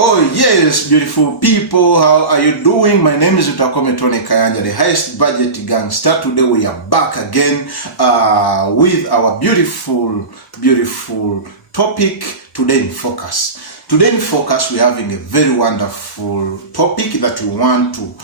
Oh yes, beautiful people, how are you doing? My name is Lutakome Tony Kayanja, the highest budget gangster. Today we are back again with our beautiful topic, Today in Focus. Today in Focus, we're having a very wonderful topic that we want to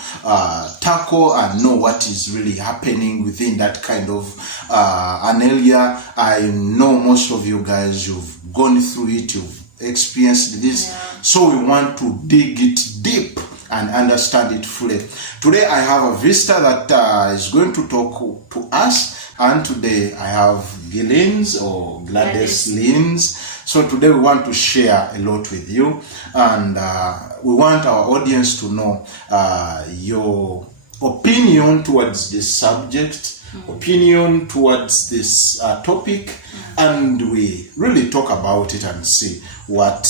tackle and know what is really happening within that kind of an area. I know most of you guys, you've gone through it, you've experienced this, so we want to dig it deep and understand it fully. Today I have a visitor that is going to talk to us, and today I have Gladys Lins. So today we want to share a lot with you, and we want our audience to know your opinion towards this subject, opinion towards this topic, and we really talk about it and see what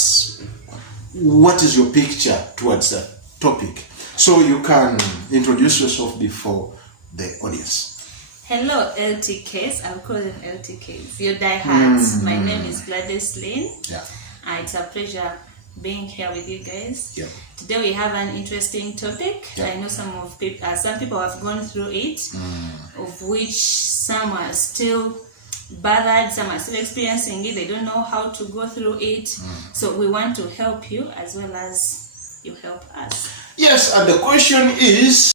is your picture towards that topic. So you can introduce yourself before the audience. Hello, LTKs. I'll call them LTKs. Your diehards. My name is Gladys Lynn. Yeah. It's a pleasure being here with you guys. Yeah. Today we have an interesting topic. Yeah. I know some people have gone through it, of which some are still bothered, some are still experiencing it. They don't know how to go through it. So we want to help you as well as you help us. Yes, and the question is,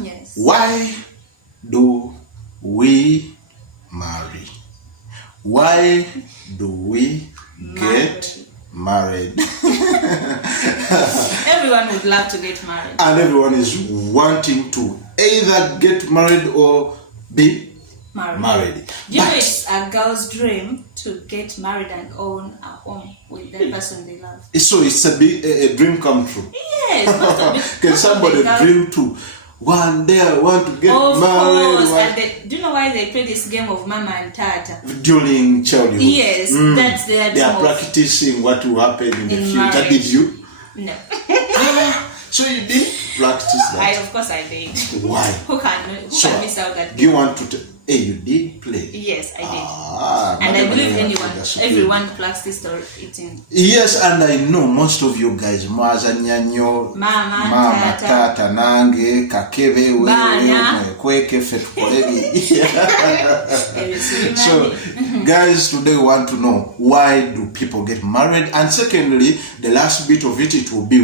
Yes. why do we marry? Why do we get married? Everyone would love to get married. And everyone is wanting to either get married or be married. You know, it's a girl's dream to get married and own a home with the person they love. So it's a dream come true. Yes. Can somebody dream to one day I want to get married? And do you know why they play this game of Mama and Tata? During childhood. Yes, that's their dream. They are practicing what will happen in the future. Marriage. Did you? No. So you did practice that? Of course I did. Why? Who can miss out that game? Do you want to you did play? Yes, I did. And I believe everyone practiced or eating. Yes, and I know most of you guys, Maza Nyanyo, Mama, Tata, Nange, Kakeve, Kweke, So, guys, today we want to know, why do people get married? And secondly, the last bit of it will be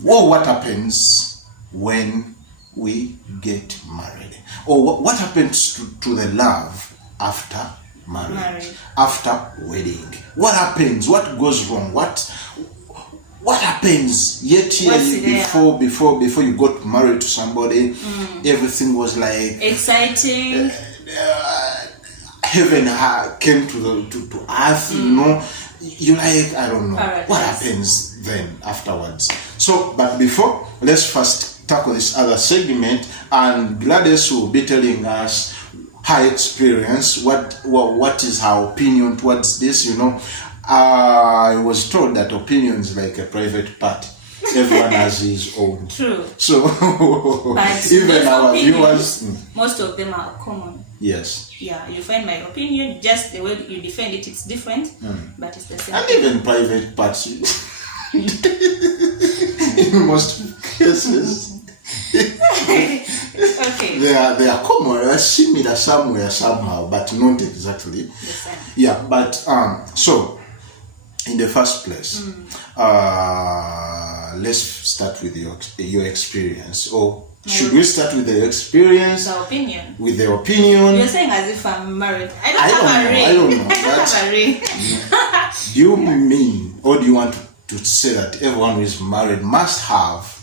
what happens when we get married, or what happens to the love after marriage, after wedding. What happens? What goes wrong? What happens? Yet before you got married to somebody, everything was like exciting. Heaven came to earth. You know, you like, I don't know. Paradise. What happens then afterwards? So, but before, let's first tackle this other segment, and Gladys will be telling us her experience, what is her opinion towards this. You know, I was told that opinion is like a private part. Everyone has his own. True. So even our viewers, most of them are common. Yes. Yeah, you find my opinion, just the way you defend it, it's different, but it's the same. And even private parts, in most cases. Okay. They are common, they are similar somewhere, somehow, but not exactly. The same. Yeah, but so in the first place, let's start with your experience. Or should we start with the experience? The opinion. With the opinion. You're saying as if I'm married. I don't know. Have a ring. Do you mean, or do you want to say that everyone who is married must have?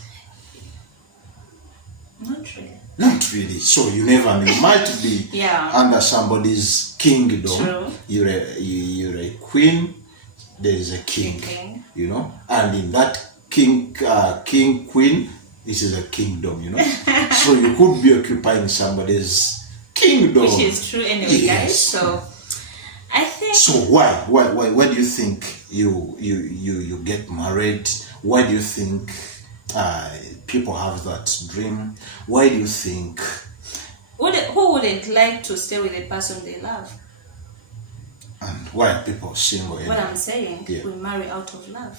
Not really. Not really. So you never know. You might be under somebody's kingdom. True. You're a queen. There is a king. You know, and in that king queen, this is a kingdom. You know, so you could be occupying somebody's kingdom. Which is true anyway, guys. So I think. So why do you think you get married? Why do you think people have that dream? Why do you think Who wouldn't like to stay with a person they love? And why people single? What I'm saying, Yeah. we marry out of love.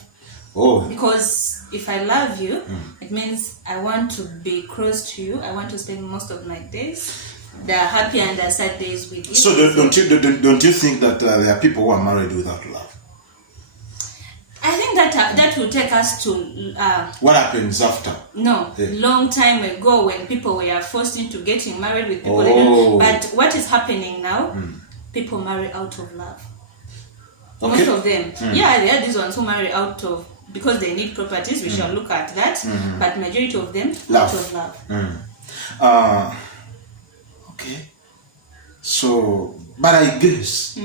Oh. Because if I love you, it means I want to be close to you. I want to spend most of my days, the happy and the sad days with you. So don't you think that there are people who are married without love? I think that will take us to What happens after? No, Yeah. long time ago when people were forced into getting married with people. Oh. But what is happening now? People marry out of love. Okay. Most of them. Yeah, there are these ones who marry out of because they need properties. We shall look at that. But majority of them out of love. Okay. So, but I guess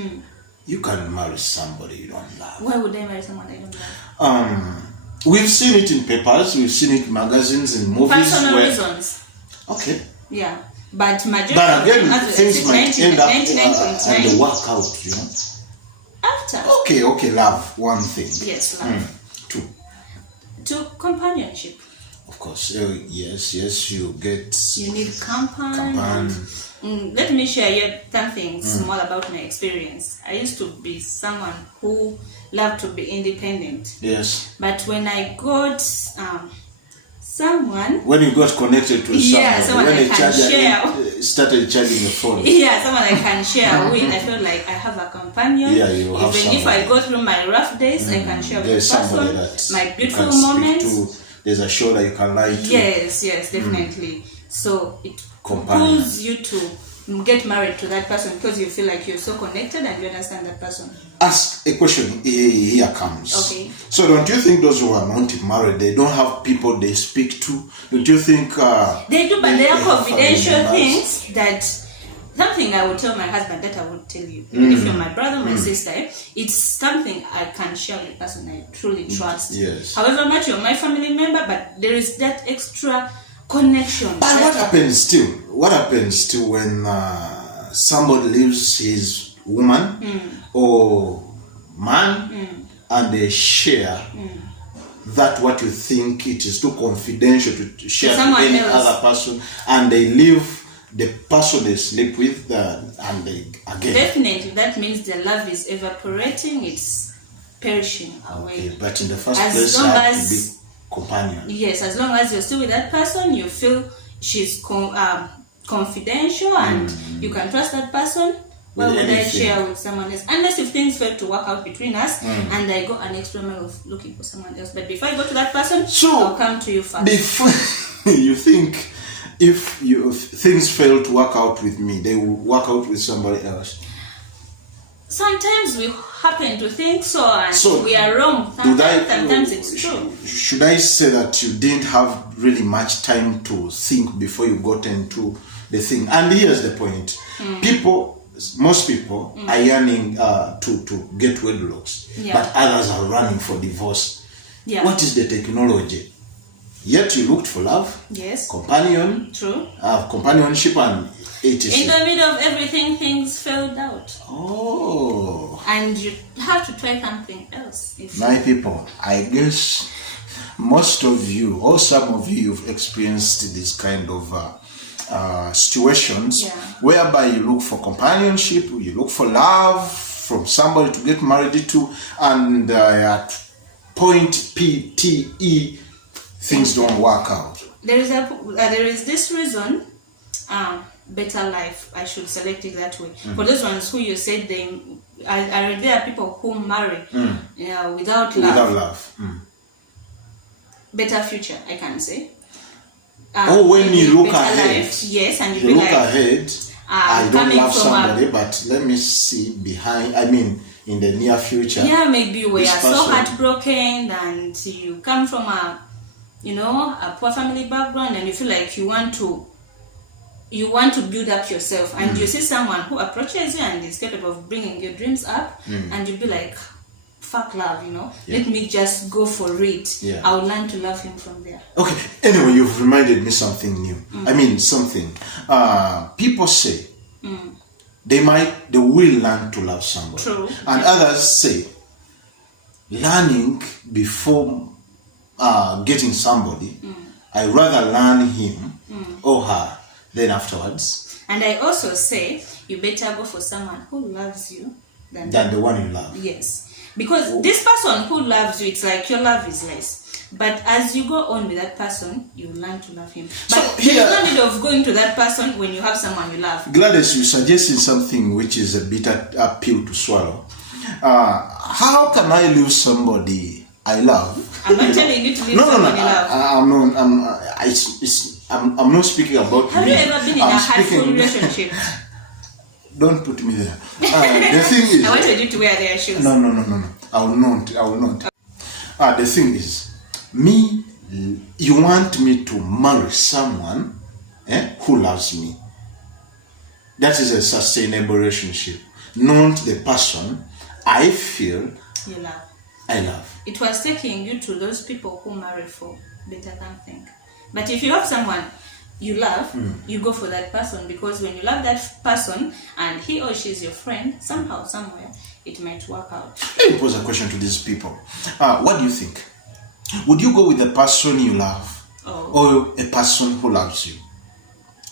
you can marry somebody you don't love. Why would I marry someone I don't love? We've seen it in papers, we've seen it in magazines, in movies. Personal reasons. Okay. Yeah. But majority But again, of them, things might end up and 99.9 they work out, you know. after. Okay, love, one thing. Yes, love. Two. To companionship. Of course, yes, you get... You need company. Let me share you something small about my experience. I used to be someone who loved to be independent. Yes. But when I got someone... When you got connected to someone when I the can charger share. started charging the phone. Yeah, someone I can share with. I feel like I have a companion. Yeah, you have Even if I someone. go through my rough days, I can share with There's the somebody person. that My you beautiful can speak moments. to. There's a shoulder you can lie to. Yes, definitely. So it Companion. pulls you to get married to that person because you feel like you're so connected and you understand that person. Ask a question, here comes. Okay. So don't you think those who are not married, they don't have people they speak to? Don't you think... They do, but they are have confidential family members? things that something I would tell my husband that I would tell you. Even if you're my brother, my sister, it's something I can share with the person I truly trust. Yes. However much you're my family member, but there is that extra connection. But what happens still? What happens still when somebody leaves his woman or man and they share that what you think it is too confidential to share to someone any else. other person, and they leave the person they sleep with and they again? Definitely, that means the love is evaporating, it's perishing away. Okay, but in the first As place, long you have as- to be companion. Yes, as long as you're still with that person, you feel she's confidential and you can trust that person. Why With would I anything. share with someone else? Unless if things fail to work out between us and I go an extra mile of looking for someone else. But before I go to that person, So, I'll come to you first. Before you think if things fail to work out with me, they will work out with somebody else. Sometimes we happen to think so and So, we are wrong. Sometimes it's true. Should I say that you didn't have really much time to think before you got into the thing? And here's the point: most people are yearning to get wedlocks, Yeah. but others are running for divorce. Yeah. What is the technology? Yet you looked for love, Yes. companion, True. companionship, and In etc. the middle of everything, things failed out. Oh, And you have to try something else. my people, I guess most of you, or some of you, you've experienced this kind of situations whereby you look for companionship, you look for love from somebody to get married to, and at point PTE, things don't work out. There is this reason, better life, I should select it that way. For those ones who you said there are people who marry without love. Without love. Better future, I can say. When you look better ahead, life, yes, and you you be look like, ahead. I don't coming love from somebody, but let me see behind. I mean, in the near future. yeah, maybe you were this so person- heartbroken and you come from a poor family background and you feel like you want to build up yourself and you see someone who approaches you and is capable of bringing your dreams up and you be like, fuck love, let me just go for it. Yeah. I'll learn to love him from there. Okay. Anyway, you've reminded me something new. I mean, something. People say they will learn to love somebody. True. And others say learning before getting somebody, I rather learn him or her than afterwards. And I also say you better go for someone who loves you than the one you love. Yes. Because this person who loves you, it's like your love is less. But as you go on with that person, you learn to love him. But So here, there's no need of going to that person when you have someone you love. Gladys, you suggested something which is a bitter pill to swallow. How can I leave somebody I love? I'm not telling you to leave someone you love. I'm not speaking about Have me. you ever been in a hurtful relationship? Don't put me there. The thing is, I wanted you to wear their shoes. No. I will not. The thing is, you want me to marry someone who loves me. That is a sustainable relationship, not the person I feel You love. I love. It was taking you to those people who marry for better than think. But if you have someone you love, you go for that person, because when you love that person and he or she is your friend, somehow, somewhere, it might work out. Let me pose a question to these people. What do you think? Would you go with the person you love or a person who loves you?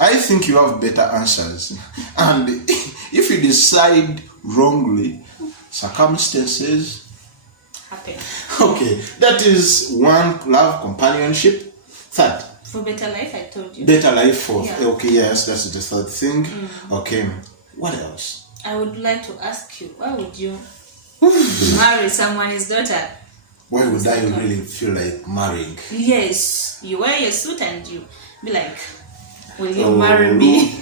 I think you have better answers. And if you decide wrongly, circumstances Happen. Okay, that is one, love, companionship. Third, For better life, I told you. better life for Yeah. Okay, yes, that's the third thing. Okay, what else? I would like to ask you, why would you marry someone's daughter? Why would I really feel like marrying? Yes, you wear your suit and you be like, will you marry me?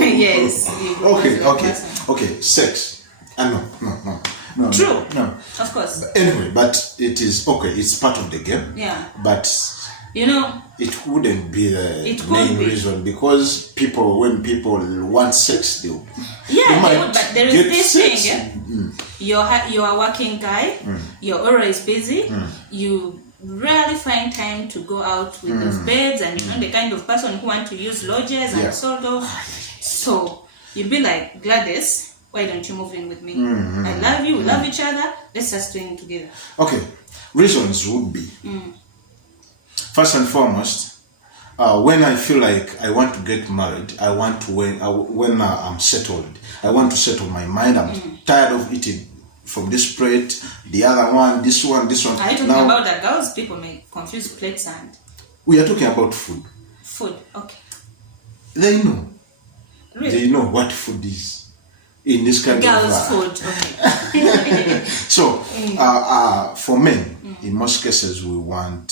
Yes. You go to that person. Okay, sex. No. True. No. Of course. Anyway, but it is okay, it's part of the game. Yeah. But You know, it wouldn't be It the could main be. reason, because when people want sex, they yeah, might they would, but there is get this sex. thing. You're a working guy. You're always busy. You rarely find time to go out with those babes, and you're not the kind of person who want to use lodges and sort of. So you'd be like, Gladys, why don't you move in with me? I love you. We love each other. Let's just doing it together. Okay, reasons would be first and foremost, when I feel like I want to get married, I want to when I'm settled. I want to settle my mind. I'm tired of eating from this plate, the other one, this one. Are you talking about the girls? People may confuse plates and we are talking about food. food. Okay. They know. Really? They know what food is in this kind Girls' of food. Okay. So, for men, in most cases, we want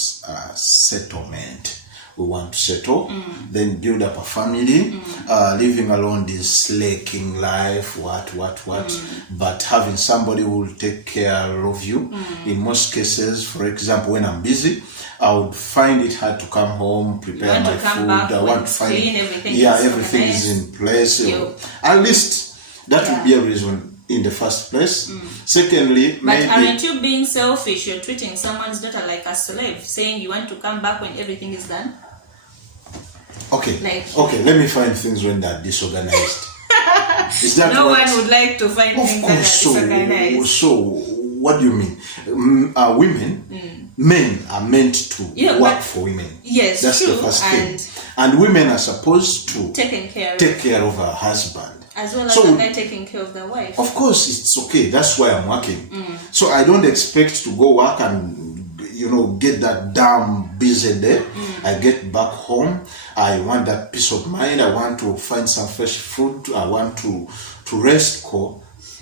settlement. We want to settle, then build up a family, living alone this slaking life, what. But having somebody who will take care of you. In most cases, for example, when I'm busy, I would find it hard to come home, prepare my food. I want to find everything is in place. At least that would be a reason in the first place. Secondly, But maybe, aren't you being selfish? You're treating someone's daughter like a slave, saying you want to come back when everything is done. okay, like- let me find things when they're disorganized. Is that No what? one would like to find Of things that course. are disorganized. So what do you mean? Women, men are meant to Yeah, work but- for women. Yes, That's true. the first thing. And women are supposed to Taking care take care of her husband. as well as So- the guy taking care of the wife. Of course, it's okay. That's why I'm working. So I don't expect to go work and get that damn busy day. I get back home. I want that peace of mind. I want to find some fresh food. I want to rest.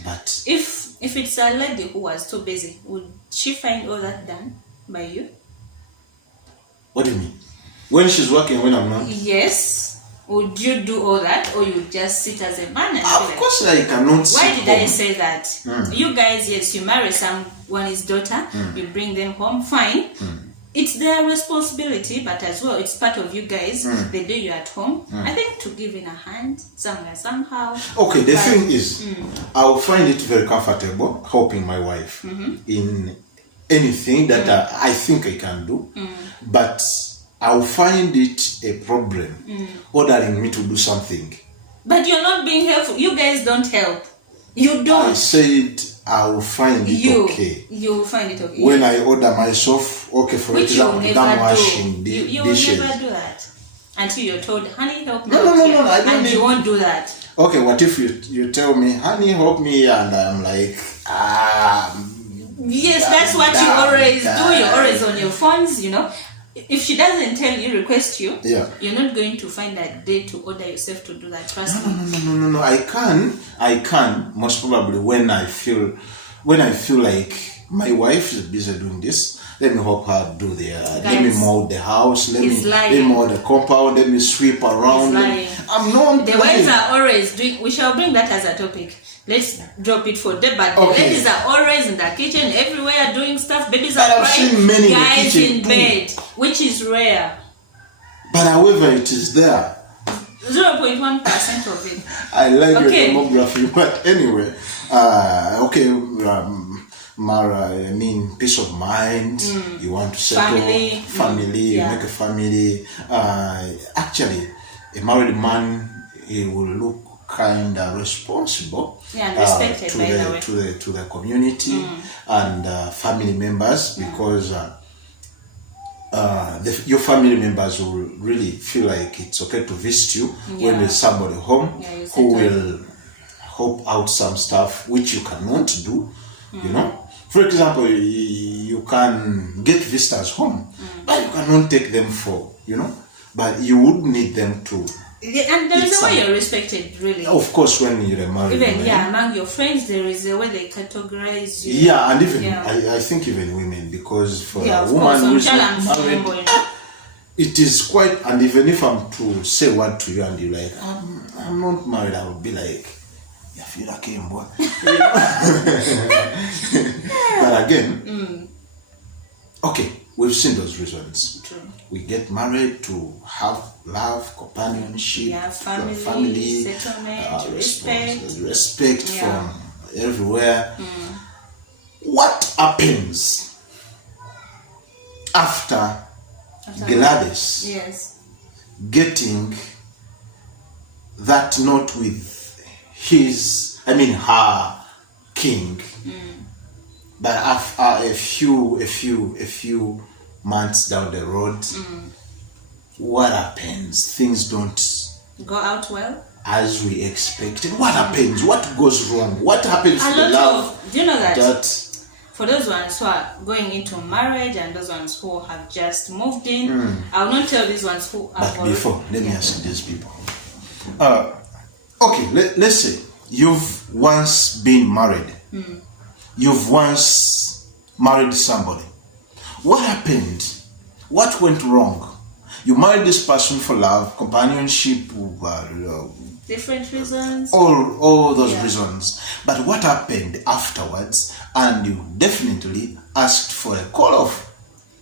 But If it's a lady who was too busy, would she find all that done by you? what do you mean? When she's working, when I'm not? Yes. Would you do all that, or you just sit as a man and be Of like, course, I cannot. why sit did I home. say that? You guys, yes, you marry someone's daughter, you bring them home, fine. It's their responsibility, but as well, it's part of you guys. The day you're at home, I think to give in a hand somewhere, somehow. Okay, the But- thing is, I'll find it very comfortable helping my wife in anything that I think I can do, but I'll find it a problem ordering me to do something. But you're not being helpful. You guys don't help. You don't. I said I'll find it okay. You find it okay. When I order myself, okay, for Which example, you'll done never washing do. You will dishes. never do that. until you're told, honey, help me. No, I don't and need... you won't do that. Okay, what if you tell me, honey, help me, and I'm like, yes, that's what you always do. You're always on your phones, you know. If she doesn't tell you, request you, you're not going to find a day to order yourself to do that. Trust me. No. I can most probably when I feel like my wife is busy doing this. Let me help her do let me mow the house. Let me mow the compound. Let me sweep around. I'm not. The wives are always doing. We shall bring that as a topic. Let's drop it for them. But the ladies are always in the kitchen, everywhere doing stuff. Babies are crying. Guys in bed, which is rare. But however, it is there. 0.1% of it. I like your demography, but anyway, Mara, I mean, peace of mind. You want to settle family, make a family. Actually, a married man, he will look kind of responsible and respected to the community and family members, because your family members will really feel like it's okay to visit you when there's somebody home who will help out some stuff which you cannot do. You know, for example, you can get visitors home, but you cannot take them for, but you would need them to. And there is a way you're respected, really. Of course, when you're married. Even, among your friends, there is a way they categorize you. Yeah, and even, I think even women, because for a woman who is not married, it is quite, and even if I'm to say one to you and you're like, I'm not married, I would be like, you feel like him, boy. But again, okay, we've seen those reasons. True. We get married to have love, companionship, family, settlement, respect from everywhere. What happens after Gladys getting that note with her king? But after a few months down the road, what happens? Things don't go out well as we expected. What happens? What goes wrong? What happens to the love? Do you know that for those ones who are going into marriage and those ones who have just moved in, I will not tell these ones who have. But before, let me ask these people. Okay, let's say you've once been married. You've once married somebody. What happened? What went wrong? You married this person for love, companionship, different reasons. All those reasons. But what happened afterwards? And you definitely asked for a call-off.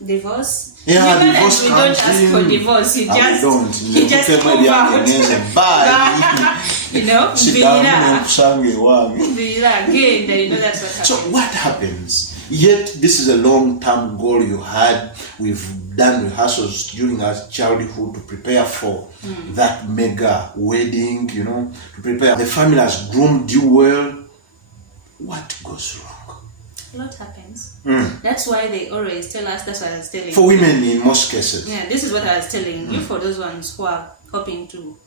Divorce? Yeah, divorce. We don't ask for divorce. You just move out. So what happens? Yet this is a long-term goal you had. We've done rehearsals during our childhood to prepare for that mega wedding, to prepare. The family has groomed you well. What goes wrong? A lot happens. That's why they always tell us. That's what I was telling you. For women, in most cases. Yeah, this is what I was telling you. For those ones who are hoping to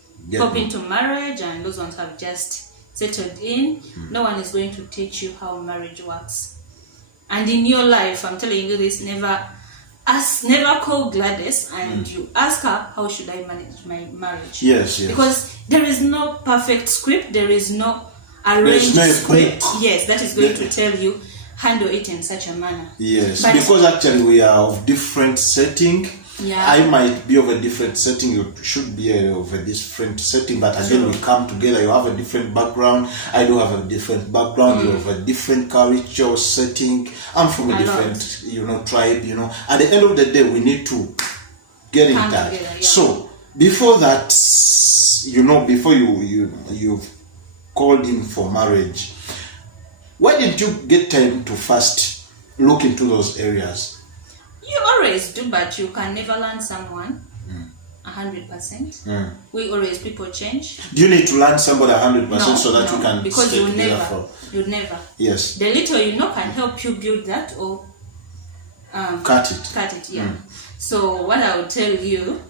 marriage and those ones have just settled in, no one is going to teach you how marriage works. And in your life, I'm telling you this, never call Gladys and you ask her, how should I manage my marriage? Yes. Because there is no perfect script. There is no arranged script. Yes, that is going to tell you, handle it in such a manner. Yes, but because actually we are of different setting. Yeah. I might be of a different setting, you should be of a different setting, but again we come together, you have a different background, I do have a different background, you have a different cultural setting, I'm from a different tribe, At the end of the day we need to get in touch. Together, yeah. So before that, before you've called in for marriage, why didn't you get time to first look into those areas? You always do, but you can never learn someone 100%. People change. Do you need to learn somebody 100% so that you can because stay you together never. Yes. The little can help you build that or cut it. Yeah. So what I would tell you,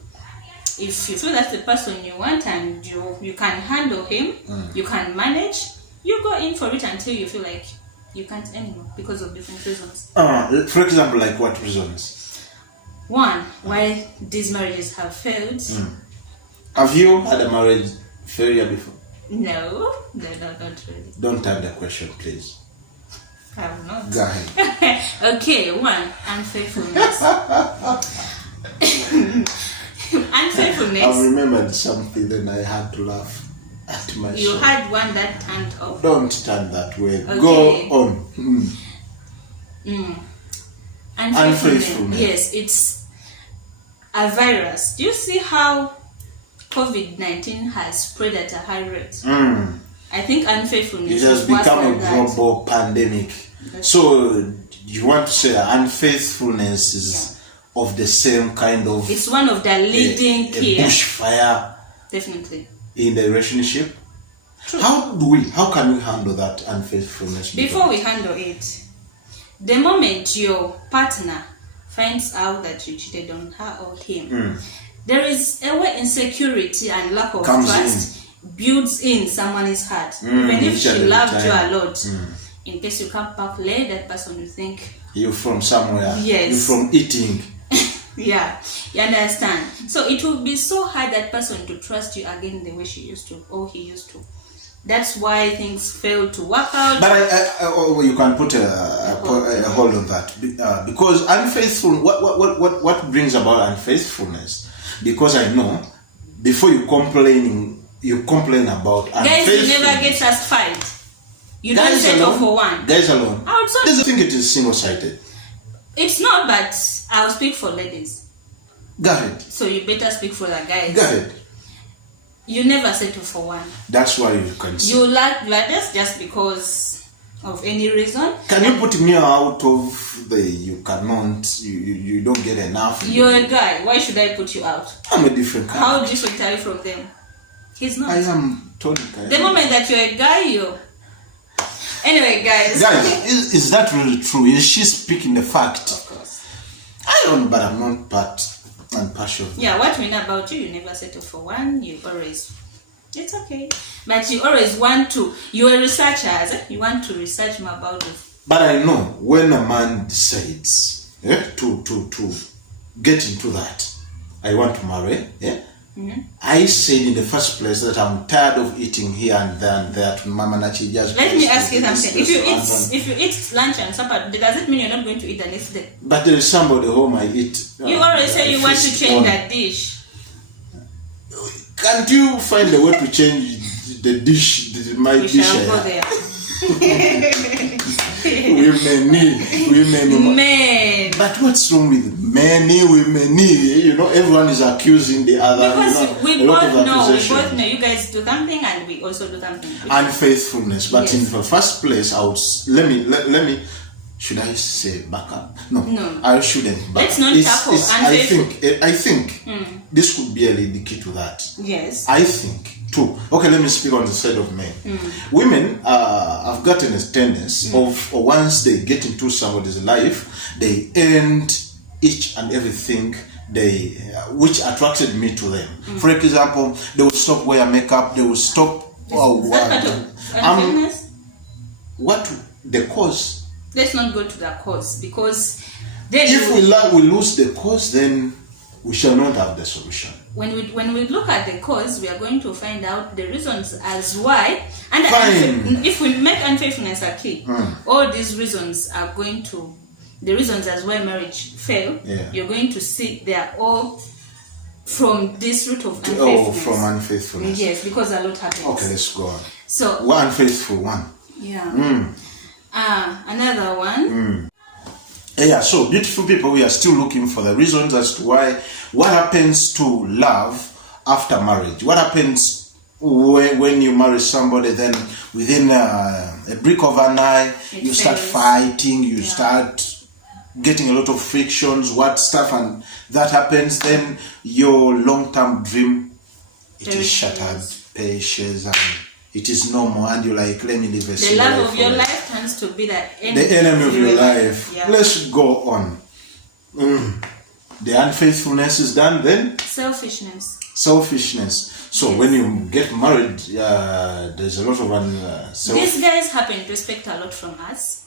if you feel that's the person you want and you can handle him, you can manage, you go in for it until you feel like you can't anymore because of different reasons. For example, like what reasons? One, why these marriages have failed. Have you had a marriage failure before? No, not really. Don't have the question, please. I have not. Go ahead. Okay, one, unfaithfulness. Unfaithfulness. I remembered something, then I had to laugh at myself. You had one that turned off. Don't turn that way. Okay. Go on. Unfaithfulness. Yes, it's a virus. Do you see how COVID-19 has spread at a high rate? I think unfaithfulness It has is worse become than a that. global pandemic. So you want to say that unfaithfulness is of the same kind of It's one of the leading a key. bushfire Definitely. in the relationship. True. How can we handle that unfaithfulness? Before we handle it, the moment your partner finds out that you cheated on her or him, there is a way insecurity and lack of Comes trust builds in someone's heart. Even if she loved you a lot, in case you come back late, that person will think you're from somewhere. Yes. You're from eating. yeah, you understand. So it will be so hard that person to trust you again the way she used to or he used to. That's why things fail to work out. But you can put a hold on that because unfaithful. What brings about unfaithfulness? Because I know before you complain about guys, unfaithfulness. you never get satisfied. You don't Guys settle alone, for one. Guys alone. I would say I think it is single-sided. it's not, but I'll speak for ladies. Go ahead. So you better speak for the guys. Go ahead. You never settle for one. That's why you can see. You like Gladys just because of any reason. Can you put me out of the you cannot, you don't get enough? You're a guy. Why should I put you out? I'm a different kind. How different are you from them? He's not. I am Tony. The moment that you're a guy, you. Anyway, guys. Guys, is that really true? Is she speaking the fact? Of course. I don't know, but I'm not part and partial. Yeah, what we know about you, you never settle for one. You always. It's okay. But you always want to. You're a researcher. You want to research more about it. But I know when a man decides to get into that, I want to marry. Yeah. I said in the first place that I'm tired of eating here and there and there to Mama Nachi just. Let me ask you something. If you eat lunch and supper, does it mean you're not going to eat the next day? But there is somebody home I eat. You always say you want to change that dish. Can't you find a way to change the dish? My We dish. shall go there. Women. Men. But what's wrong with many women? You know, everyone is accusing the other. Because we a lot of both know. accusation. You guys do something and we also do something. Unfaithfulness. But Yes. in the first place, I would let me. Should I say back up? No. I shouldn't. But Let's not tackle I think this could be a lead key to that. Yes. I think too. Okay, let me speak on the side of men. Women have gotten a tendency of once they get into somebody's life, they end each and everything which attracted me to them. For example, they will stop wear makeup. They will stop. Is that part of unfaithfulness? What the cause? Let's not go to the cause because then If we lose the cause, then we shall not have the solution. when we look at the cause, we are going to find out the reasons as why. And Fine. if we make unfaithfulness a key, all these reasons are going to the reasons as why marriage fail. Yeah. You're going to see they are all from this root of unfaithfulness. Oh, from unfaithfulness. Yes, because a lot happens. Okay, let's go on. So One unfaithful one. yeah. Another one. Yeah, so beautiful people, we are still looking for the reasons as to why, what happens to love after marriage. What happens when you marry somebody, then within a blink of an eye, you start fighting, you start getting a lot of frictions, what stuff, and that happens, then your long-term dream, it is shattered, perishes, and it is no more, and you're like, let me live a The love of your life turns to be the enemy of your life. Yeah. Let's go on. The unfaithfulness is done then. Selfishness. Selfishness. So Yes. when you get married, there's a lot of These guys happen to expect a lot from us.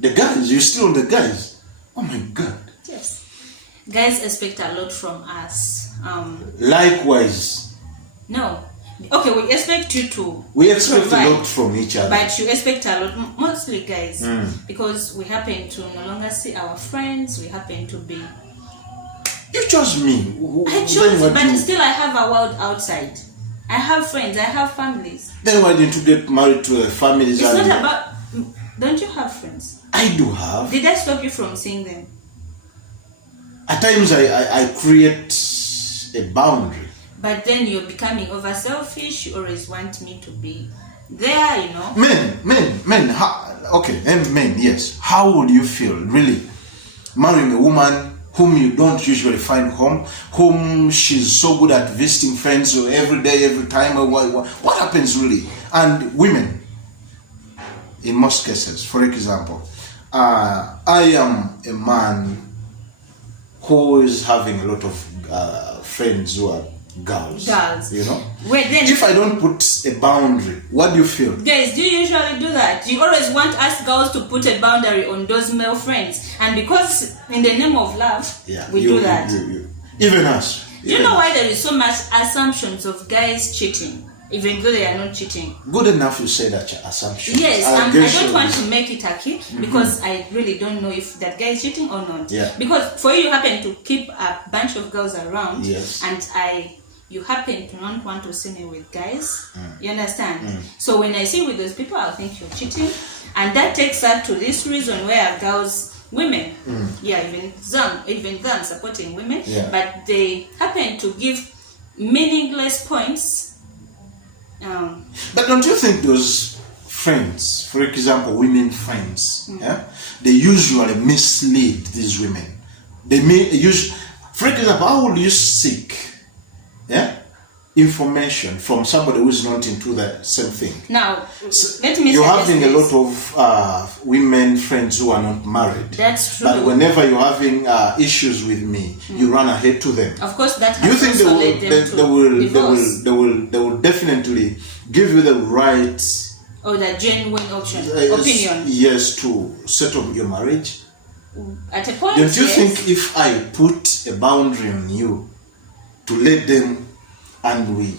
The guys, you're still on the guys. Oh my God. Yes. Guys expect a lot from us. Likewise, No. Okay, we expect you to we expect provide, a lot from each other. but you expect a lot, mostly guys, because we happen to no longer see our friends. We happen to be. You chose me. I chose, but still I have a world outside. I have friends. I have families. Then why didn't you get married to a family? It's not about. Don't you have friends? I do have. Did I stop you from seeing them? At times I create a boundary. But then you're becoming over selfish. You always want me to be there, you know. Men. Okay, and men, yes. How would you feel, really, marrying a woman whom you don't usually find home, whom she's so good at visiting friends every day, every time? What happens, really? And women, in most cases, for example, I am a man who is having a lot of friends who are girls, you know. Wait, then if I don't put a boundary, what do you feel? Guys, do you usually do that? You always want us girls to put a boundary on those male friends, and because in the name of love, we do that. Even us. Do you know why there is so much assumptions of guys cheating, even though they are not cheating? Good enough you say that assumption. Yes, I don't want to make it a key because I really don't know if that guy is cheating or not. Yeah. Because for you happen to keep a bunch of girls around, yes, and you happen to not want to see me with guys. You understand? So when I see with those people, I'll think you're cheating, and that takes us to this reason where women, even them supporting women, but they happen to give meaningless points. But don't you think those friends, for example, women friends, they usually mislead these women? They may use, for example, how will you seek information from somebody who is not into the same thing? Now, let me you're having a lot of women friends who are not married. That's true. But whenever you're having issues with me, you run ahead to them. Of course, that has you think also led them to divorce. They will definitely give you the right or the genuine opinion. Yes, to settle your marriage. At a point, don't you think if I put a boundary on you to let them and we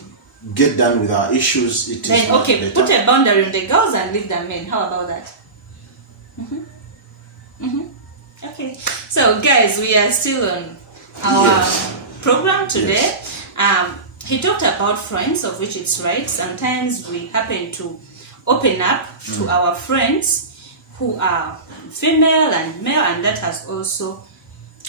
get done with our issues, it is much better? Put a boundary on the girls and leave the men. How about that? Okay. So guys, we are still on our program today. He talked about friends, of which it's right. Sometimes we happen to open up to our friends who are female and male, and that has also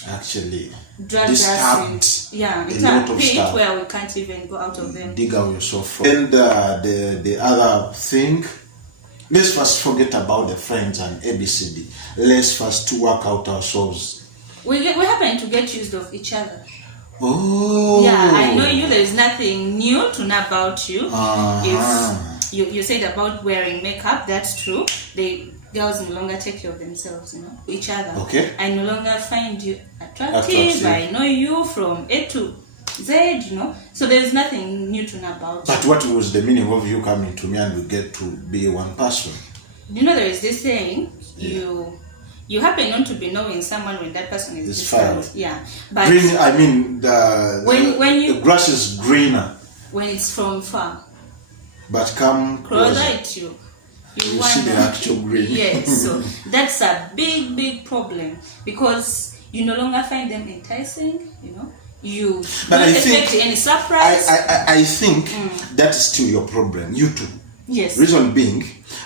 actually dragged us in, a pit where we can't even go out of them. Dig out yourself from. And the other thing, let's first forget about the friends and ABCD. Let's first work out ourselves. We happen to get used of each other. Oh. Yeah, I know you. There is nothing new to know about you. If you said about wearing makeup, that's true. Girls no longer take care of themselves, each other. Okay. I no longer find you attractive. I know you from A to Z, So there's nothing new to know about you. But what was the meaning of you coming to me and we get to be one person? There is this saying, you happen not to be knowing someone when that person is distant. Yeah. But green, I mean, the grass is greener when it's from far. But come closer to you. You see the actual green. Yes, so that's a big problem because you no longer find them enticing, You don't expect any surprise. I think that is still your problem, you too. Yes. Reason being,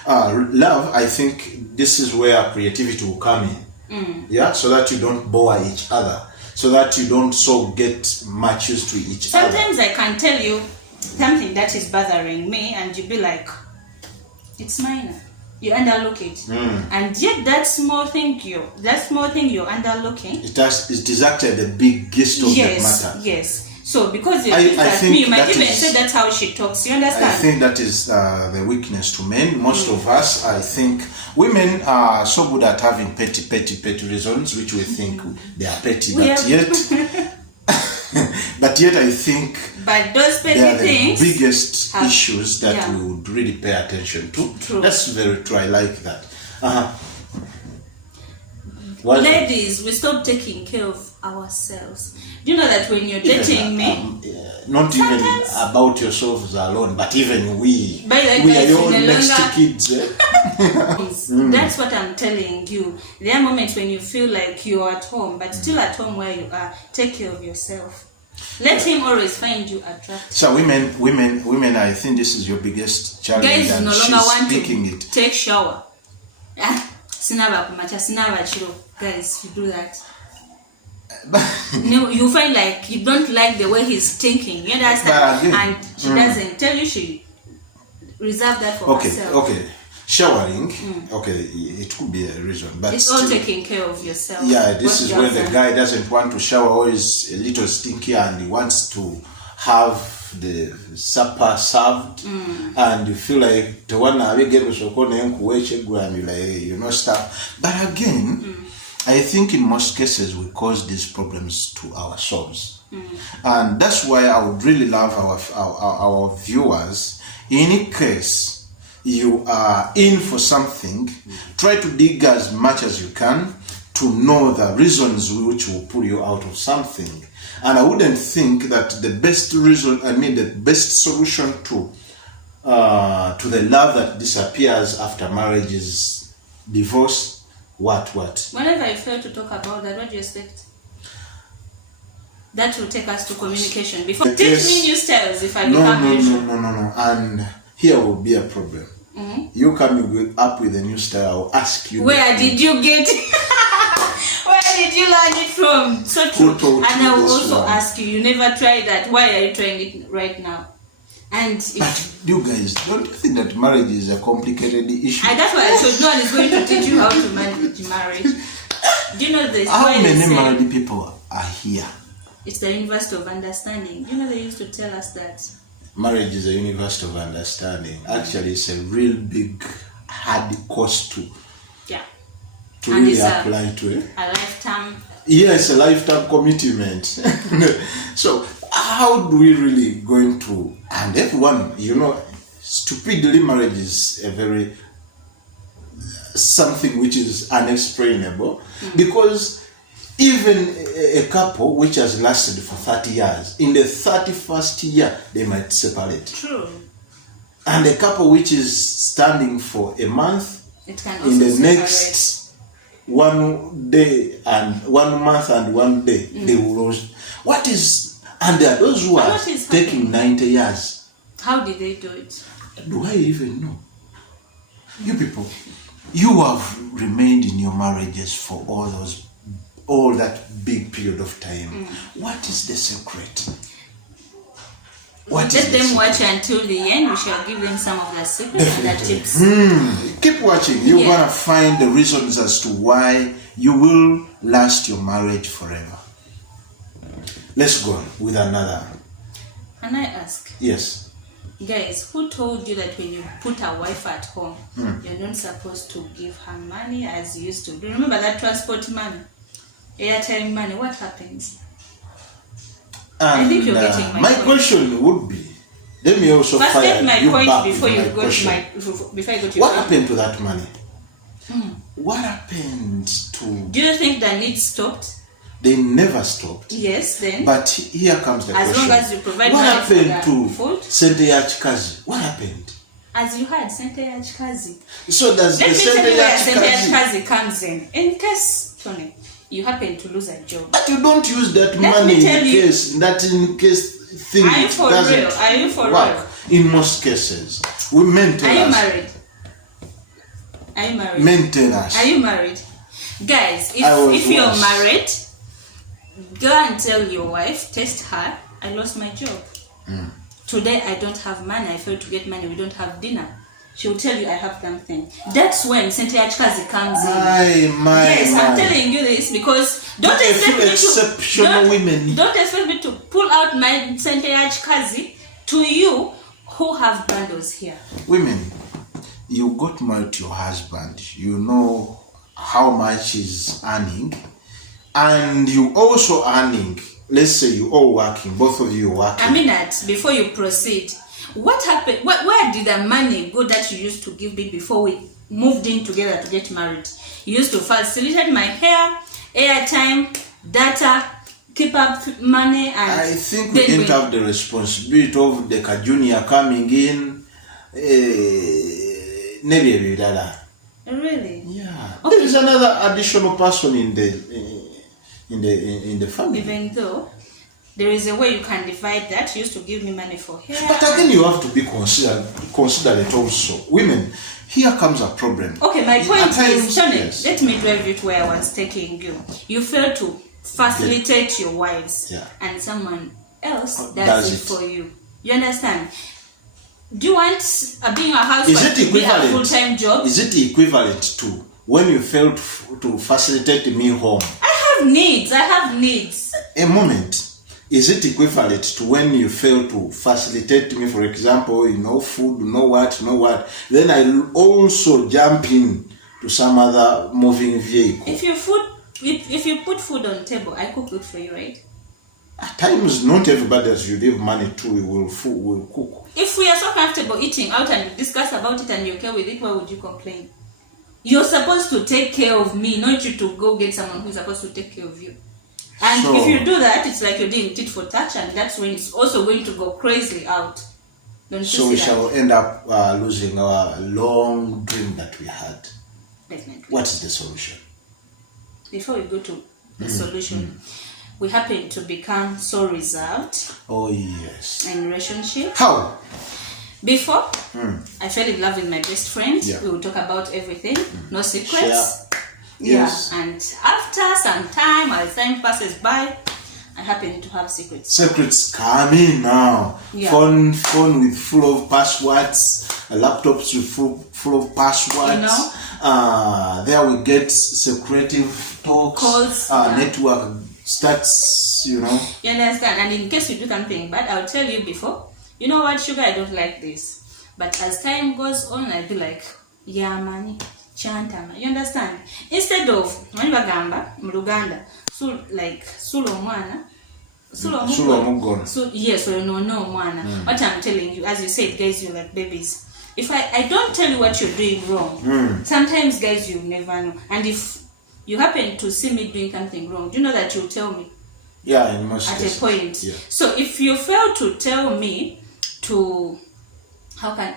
love, I think this is where creativity will come in. So that you don't bore each other, so that you don't get much used to each other. Sometimes I can tell you something that is bothering me and you'll be like, it's minor. You underlook it, and yet that small thing you're underlooking. It is actually the biggest of the matter. Yes. So because you might even say that's how she talks. You understand? I think that is the weakness to men. Most of us, I think, women are so good at having petty reasons, which we think they are petty, but But yet I think but those petty they are the things biggest issues that we would really pay attention to. True. That's very true. I like that. Ladies, we stop taking care of ourselves. Do you know that when you're dating me, not sometimes, even about yourselves alone, but even we are your next kids. That's what I'm telling you. There are moments when you feel like you're at home, but still at home where you are. Take care of yourself. Let him always find you attractive. So women, I think this is your biggest challenge. Guys and no longer want to it. take shower. Guys, you do that. No, you find like you don't like the way he's thinking. You understand? And she doesn't tell you. She reserve that for herself. Okay. Showering, it could be a reason, but it's all taking care of yourself. Yeah, this is where the guy doesn't want to shower or is a little stinky and he wants to have the supper served, and you feel like the one and stuff. But again, I think in most cases we cause these problems to ourselves, and that's why I would really love our viewers. In any case you are in for something, try to dig as much as you can to know the reasons which will pull you out of something. And I wouldn't think that the best solution to the love that disappears after marriage is divorce. What? Whenever I fail to talk about that, what do you expect? That will take us to communication. Before teach me new styles if I become No. And here will be a problem. You coming up with a new style, I'll ask you. Where did you get it? Where did you learn it from? So true. And I will also ask you never tried that. Why are you trying it right now? And you guys, don't you think that marriage is a complicated issue? And that's why I said no one is going to teach you how to manage marriage. Do you know this? How many married people are here? It's the University of Understanding. You know they used to tell us that marriage is a university of understanding. Actually, it's a real big, hard course to really apply to it. A lifetime. Yes, a lifetime commitment. So, how do we really going to? And everyone, stupidly, marriage is a very something which is unexplainable, because even a couple which has lasted for 30 years, in the 31st year, they might separate. True. And a couple which is standing for a month, it can also in the separate. next 1 day and 1 month and 1 day, they will lose. And there are those who are taking 90 years. How did they do it? Do I even know? You people, you have remained in your marriages for all that big period of time. What is the secret? Let them watch until the end. We shall give them some of the secrets and the tips. Keep watching. You're going to find the reasons as to why you will last your marriage forever. Let's go on with another. Can I ask? Yes. Guys, who told you that when you put a wife at home, you're not supposed to give her money as you used to? Do you remember that transport money? Airtime money, what happens? I think you're getting my point. Question would be, let me also first get my point before you go to what happened to that money? What happened to... Do you think the need stopped? They never stopped. Yes, then. But here comes the question. As long as you provide what money happened for to food? Sente ya Chikazi? What happened? As you heard, Sente ya Chikazi. So does the Sente ya Chikazi comes in case, Tony, you happen to lose a job. But you don't use that money in case things doesn't work. In most cases, we maintain. Are you married? Maintenance. Are you married? Guys, if you're married, go and tell your wife, test her, I lost my job. Today I don't have money, I failed to get money, we don't have dinner. She will tell you I have something. That's when Sente ya Chikazi comes in. Yes, I'm telling you this because don't expect me to pull out my Sente ya Chikazi to you who have bundles here. Women, you got married to your husband, you know how much he's earning, and you also earning let's say you all working, both of you working. I mean that before you proceed, what happened? Where did the money go that you used to give me before we moved in together to get married? You used to facilitate my hair, airtime, data, keep up money, and I think we didn't have the responsibility of the junior coming in. Really? Yeah. Okay. There is another additional person in the family. Even though there is a way you can divide that. You used to give me money for hair. But again, you have to be considerate also. Women, here comes a problem. Okay, my point is, Tony, yes. Let me drive it where I was taking you. You fail to facilitate your wives, and someone else does it for you. You understand? Do you want being a housewife to be a full-time job? Is it equivalent to when you fail to facilitate me home? I have needs. A moment. Is it equivalent to when you fail to facilitate me, for example, food, what? Then I'll also jump in to some other moving vehicle. If you put food on the table, I cook it for you, right? At times, not everybody that you give money to will cook. If we are so comfortable eating out and you discuss about it and you're okay with it, why would you complain? You're supposed to take care of me, not you to go get someone who's supposed to take care of you. And if you do that, it's like you're doing tit for tat, and that's when it's also going to go crazy out. Don't you see we that? shall end up losing our long dream that we had. Definitely. What is the solution? Before we go to the solution, we happen to become so reserved. Oh, yes. In relationship. How? Before, I fell in love with my best friend. Yeah. We would talk about everything. No secrets. Share. Yes. And after some time, as time passes by, I happen to have secrets. Secrets come in now. Yeah. Phone with full of passwords. Laptops with full of passwords. There we get secretive talks. Calls. Network starts, You understand? And in case you do something bad, I'll tell you before. You know what, sugar, I don't like this. But as time goes on, I'll be like, yeah, money. Chantama. You understand? Instead of when bagamba muluganda, so like sulo mwana, sulo mugono. So yes, or no mwana. What I'm telling you, as you said, guys, you like babies. If I don't tell you what you're doing wrong, sometimes guys you never know. And if you happen to see me doing something wrong, do you know that you'll tell me? Yeah, in most at cases. A point. Yeah. So if you fail to tell me to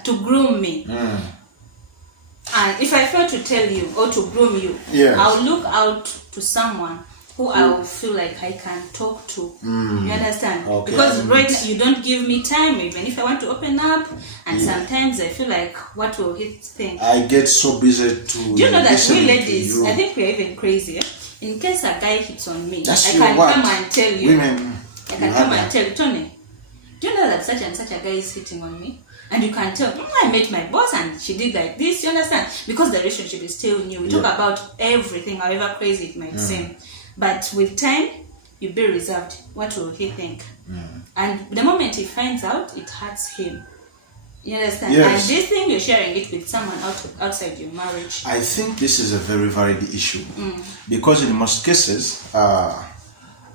groom me. And if I fail to tell you or to groom you, I'll look out to someone who I will feel like I can talk to. You understand? Okay. Because right now you don't give me time, even if I want to open up. And sometimes I feel like, what will he think? I get so busy to. Do you know that we ladies, I think we're even crazy. In case a guy hits on me, I can come and tell you. Women, I can come and tell you, Tony, do you know that such and such a guy is hitting on me? And you can tell, I met my boss and she did like this, you understand? Because the relationship is still new. We talk about everything, however crazy it might seem. But with time, you be reserved. What will he think? And the moment he finds out, it hurts him. You understand? Yes. And this thing, you're sharing it with someone outside your marriage. I think this is a very valid issue. Because in most cases,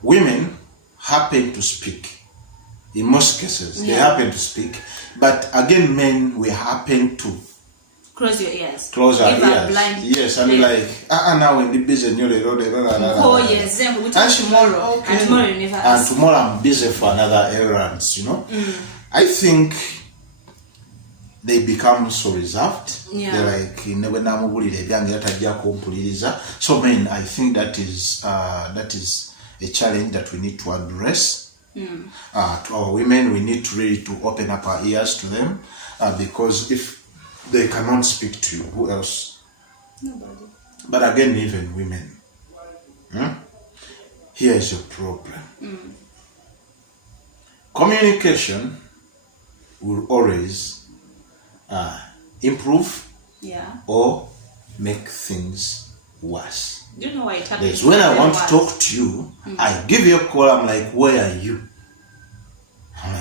women happen to speak. In most cases, they happen to speak. But again, men, we happen to close your ears. Close our ears. Blind yes, I mean like, now in the business, and tomorrow, and tomorrow you never ask. And tomorrow I'm busy for another errands, I think they become so reserved. They're like, so men, I think that is a challenge that we need to address. To our women, we need to really to open up our ears to them, because if they cannot speak to you, who else? Nobody. But again, even women, here is your problem. Communication will always improve or make things worse. Do you know why it happens? When I want to talk to you, I give you a call. I'm like, where are you? I'm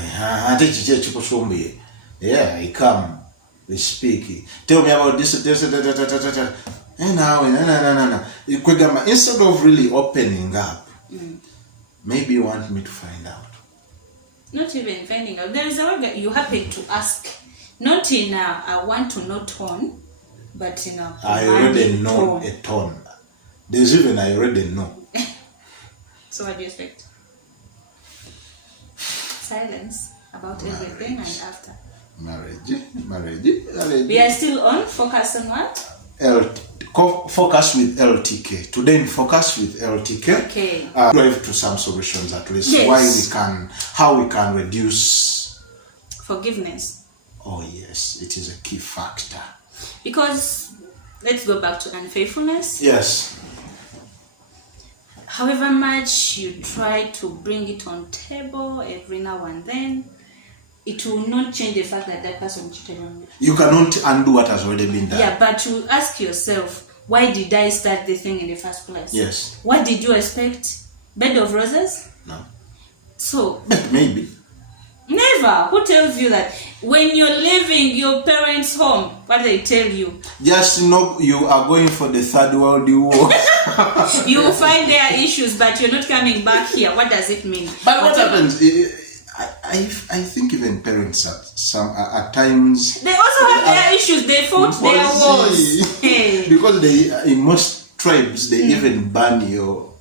like, yeah, I come. We speak. Tell me about this. And now, instead of really opening up, Maybe you want me to find out. Not even finding out. There is a way that you happen to ask. Not in a I want to know tone, but in a I already know a tone. There's even I already know. So what do you expect? Silence about everything and after. Marriage. We are still on focus on what? Focus with LTK. Today in focus with LTK. Okay. Drive to some solutions at least. Yes. How we can reduce forgiveness. Oh yes, it is a key factor. Because let's go back to unfaithfulness. Yes. However much you try to bring it on table every now and then, it will not change the fact that that person cheated on you. You cannot undo what has already been done. Yeah, but you ask yourself, why did I start the thing in the first place? Yes. What did you expect? Bed of roses? No. So maybe. Never. Who tells you that? When you're leaving your parents' home, what do they tell you? Just know you are going for the third world war. You will find their issues, but you're not coming back here. What does it mean? But what happens? I think even parents at times they also have their issues. They fought their wars. Hey. Because they in most tribes they even ban your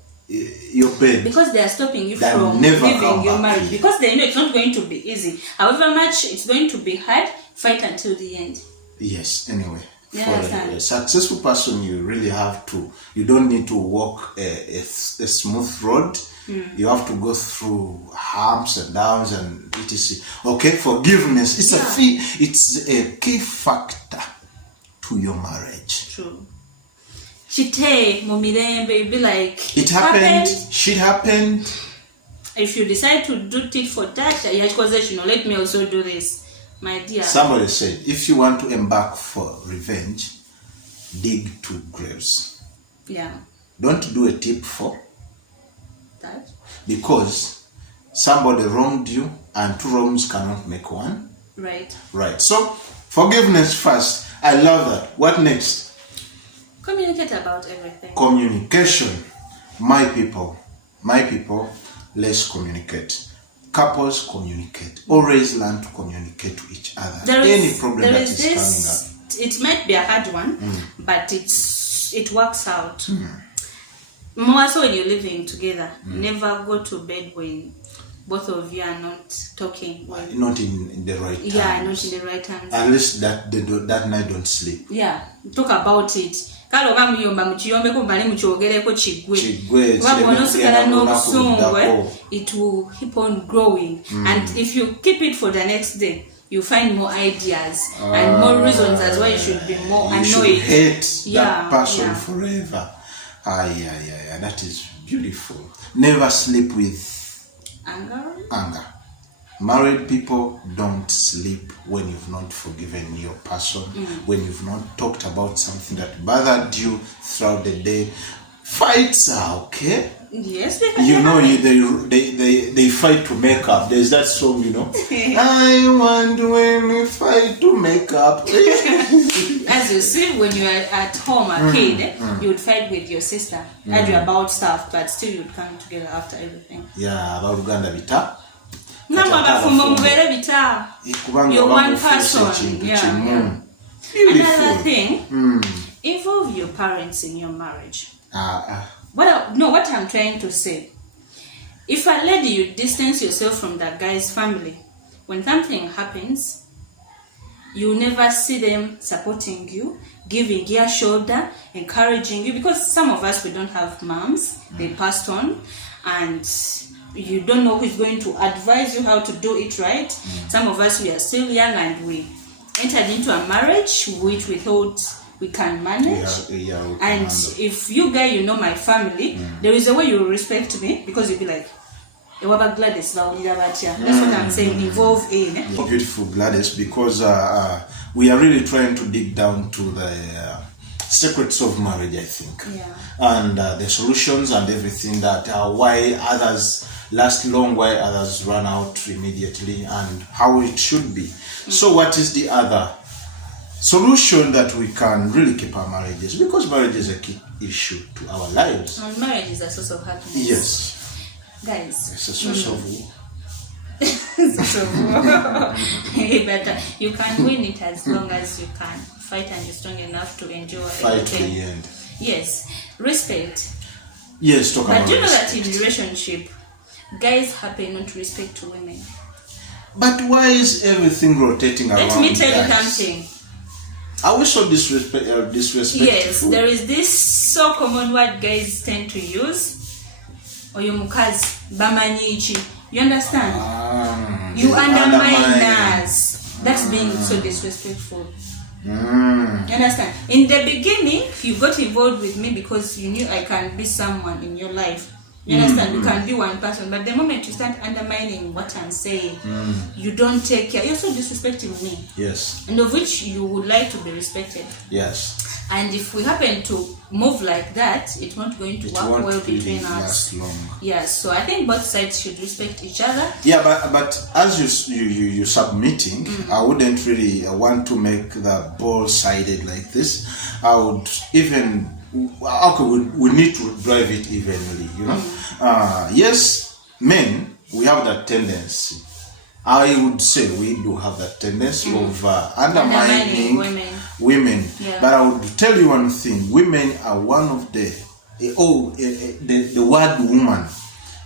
bed. Because they are stopping you from living your marriage. Because they know it's not going to be easy. However much it's going to be hard, fight until the end. Yes, anyway. Yeah, for a successful person, you really have to, you don't need to walk a smooth road. You have to go through humps and downs and etc. Okay, forgiveness. It's a key factor to your marriage. True. Chite momirembe, you'll be like, it happened, shit happened. If you decide to do tit for tat, let me also do this. My dear. Somebody said, if you want to embark for revenge, dig 2 graves. Yeah. Don't do a tip for that. Because somebody wronged you and 2 wrongs cannot make 1. Right. Right. So, forgiveness first. I love that. What next? Communicate about everything. Communication. My people, let's communicate. Couples communicate. Always learn to communicate to each other. Any problem that is coming up. It might be a hard one, but it works out. More so when you're living together. Never go to bed when both of you are not talking. Not in the right time. Yeah, not in the right time. At least that night don't sleep. Yeah, talk about it. Kalo ba muyomba mukiyombe ko bali mukyogereko kigwe it will keep on growing and if you keep it for the next day you find more ideas and more reasons as why you should be more annoyed. You should hate that person forever. Yeah, that is beautiful. Never sleep with anger. Married people don't sleep when you've not forgiven your person, when you've not talked about something that bothered you throughout the day. Fights are okay. Yes, they fight to make up. There's that song, I want when we fight to make up. As you see, when you are at home, a kid, you would fight with your sister, argue about stuff, but still you'd come together after everything. Yeah, about Uganda Vita. You're one person. Yeah. Another thing, involve your parents in your marriage. What I'm trying to say, if a lady, you distance yourself from that guy's family, when something happens, you never see them supporting you, giving your shoulder, encouraging you, because some of us, we don't have moms, they passed on, and you don't know who's going to advise you how to do it right. Some of us, we are still young and we entered into a marriage which we thought we can manage. And if you guys, my family, there is a way you will respect me because you'll be like, Gladys, that's what I'm saying, involve in. Beautiful Gladys, because we are really trying to dig down to the secrets of marriage, I think. And the solutions and everything that why others last long, why others run out immediately, and how it should be. So what is the other solution that we can really keep our marriages? Because marriage is a key issue to our lives. And marriage is a source of happiness. Yes. guys. It's a source of war. But you can win it as long as you can fight and you're strong enough to endure Fight to the end. Yes, respect. Yes, talk about But do you know that respect. in relationship, guys happen not to respect to women? But why is everything rotating around? Let me tell you guys? something. Are we so disrespectful? Yes, there is this so common word guys tend to use. Oyo mukazi bamanyichi. You understand? You undermine us. That's being so disrespectful. You understand? In the beginning, you got involved with me because you knew I can be someone in your life. You understand? You can be one person. But the moment you start undermining what I'm saying, you don't take care. You're so disrespecting me. Yes. And of which you would like to be respected. Yes. And if we happen to move like that, it's not going to work well between us. Long. Yes, so I think both sides should respect each other. Yeah, but as you submitting, I wouldn't really want to make the ball sided like this. I would even we need to drive it evenly. You know, yes, men we have that tendency. I would say we do have that tendency of undermining women. Yeah. But I would tell you one thing: women are one of the word woman.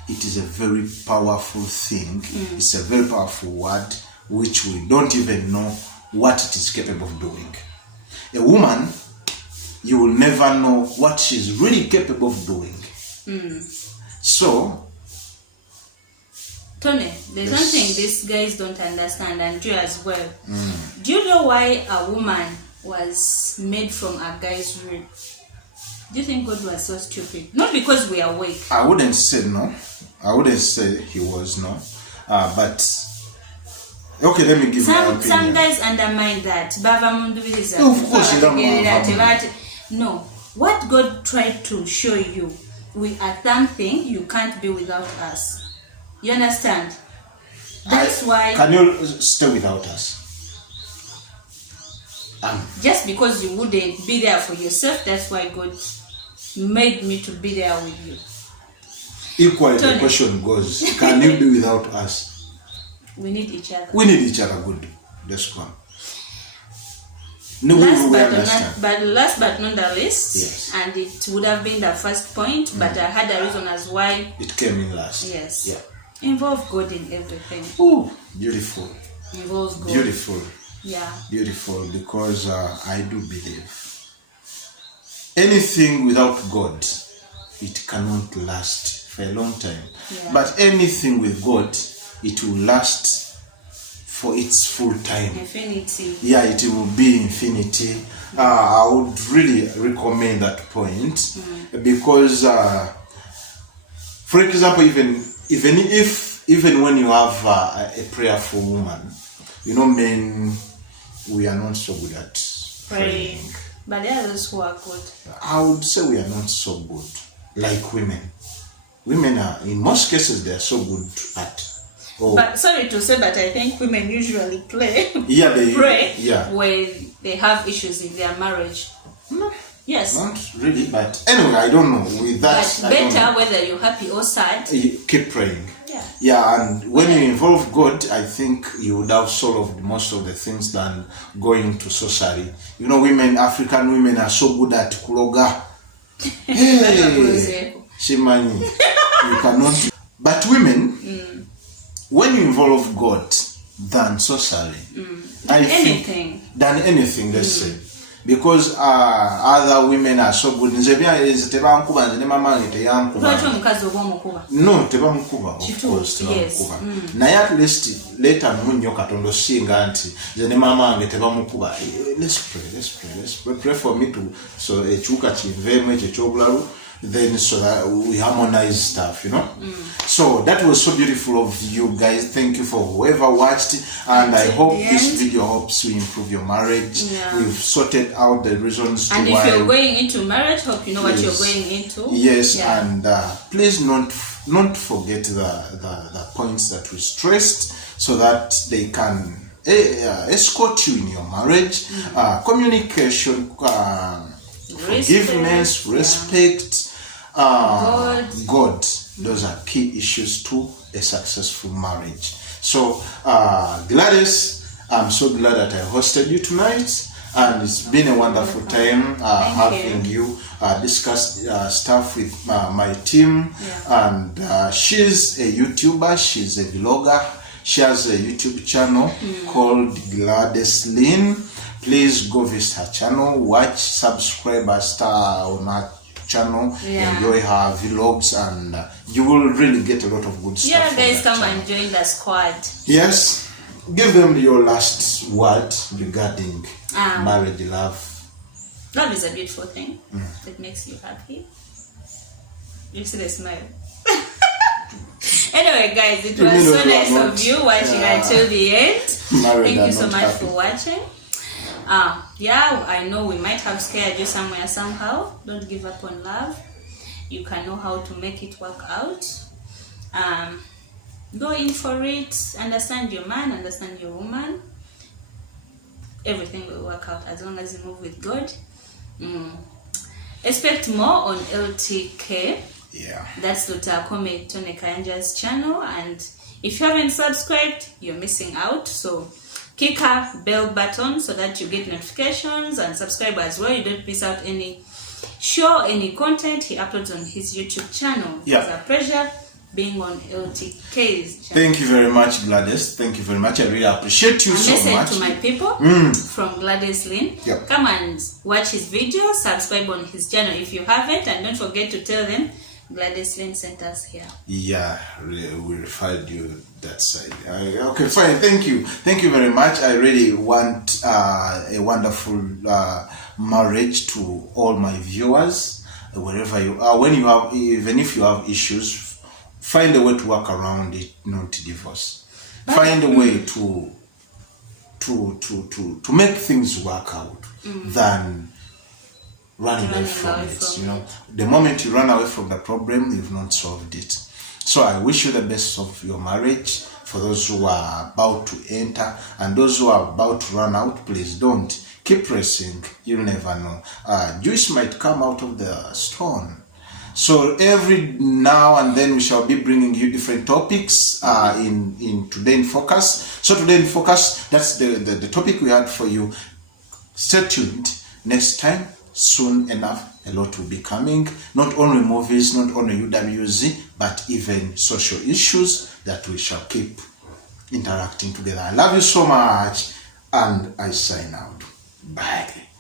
It is a very powerful thing. It's a very powerful word which we don't even know what it is capable of doing. A woman, you will never know what she's really capable of doing. So, Tony, there's something these guys don't understand, and you as well. Do you know why a woman was made from a guy's rib? Do you think God was so stupid? Not because we are weak. I wouldn't say no. I wouldn't say he was no. But okay, let me give my opinion. Some guys undermine that. Of course, you don't know. No. What God tried to show you, we are something you can't be without us. You understand? That's why. Can you stay without us? Just because you wouldn't be there for yourself, that's why God made me to be there with you. Equally, Tony. the question goes: can you be without us? We need each other. We need each other. Good. Let's go. No, last but not the least, yes. And it would have been the first point, but I had a reason as why it came in last. Yes. Yeah. Involve God in everything. Oh, beautiful. Involve God. Beautiful. Yeah. Beautiful, because I do believe anything without God, it cannot last for a long time. Yeah. But anything with God, it will last for its full time. Infinity. Yeah, it will be infinity. I would really recommend that point because, for example, even when you have a prayerful woman, you know, men, we are not so good at praying. But there are those who are good. I would say we are not so good like women. Women are, in most cases, they are so good at. But sorry to say, but I think women usually pray when they have issues in their marriage. No. Yes. Not really, but anyway, I don't know. With that, but better whether you're happy or sad. You keep praying. Yeah. Yeah, and when you involve God, I think you would have solved most of the things than going to sorcery. You know, African women are so good at kuloga. Hey, Shimani, you cannot. But women, when you involve God than sorcery, than anything, let's say. Because other women are so good. No, tebamukuba, of course, tebamukuba. Naye at least later munyo katondo singa nti zene mama ange tebamukuba. Let's pray for me to so echuka chivemo ekyobulalu, then so that we harmonize stuff, you know. So that was so beautiful of you guys. Thank you for whoever watched, and I hope this video helps you improve your marriage. We've sorted out the reasons and to why. And if you're going into marriage, hope you know what you're going into. Yes, and please not forget the points that we stressed, so that they can escort you in your marriage. Communication, forgiveness, respect, God. Those are key issues to a successful marriage. So, Gladys, I'm so glad that I hosted you tonight, and it's been a wonderful time having you discuss stuff with my team. And she's a YouTuber, she's a vlogger, she has a YouTube channel called Gladys Lynn. Please go visit her channel, watch, subscribe, star on her channel, enjoy her vlogs, and you will really get a lot of good stuff. Yeah, guys, come and join the squad. Yes, give them your last word regarding marriage, love. Love is a beautiful thing. It makes you happy. You see the smile. Anyway, guys, it was so nice of you watching until the end. Thank you so much for watching. I know we might have scared you somewhere, somehow. Don't give up on love. You can know how to make it work out. Go in for it. Understand your man, understand your woman. Everything will work out as long as you move with God. Expect more on LTK. That's Lutakome Tony Kayanja's channel. And if you haven't subscribed, you're missing out. So click our bell button so that you get notifications, and subscribe as well. You don't miss out any show, any content he uploads on his YouTube channel. It's a pleasure being on LTK's channel. Thank you very much, Gladys. Thank you very much. I really appreciate you so much. A message to my people from Gladys Lynn. Come and watch his videos, subscribe on his channel if you haven't, and don't forget to tell them Gladys Lynn sent us here. Yeah, we referred you that side. Okay, fine. Thank you. Thank you very much. I really want a wonderful marriage to all my viewers, wherever you are. When you have, even if you have issues, find a way to work around it, not divorce. Find a way to make things work out than running away from it. You know, the moment you run away from the problem, you've not solved it. So I wish you the best of your marriage. For those who are about to enter and those who are about to run out, please don't. Keep pressing. You'll never know. Juice might come out of the stone. So every now and then we shall be bringing you different topics in Today in Focus. So Today in Focus, that's the topic we had for you. Stay tuned. Next time, soon enough, a lot will be coming. Not only movies, not only UWZ, but even social issues that we shall keep interacting together. I love you so much, and I sign out. Bye.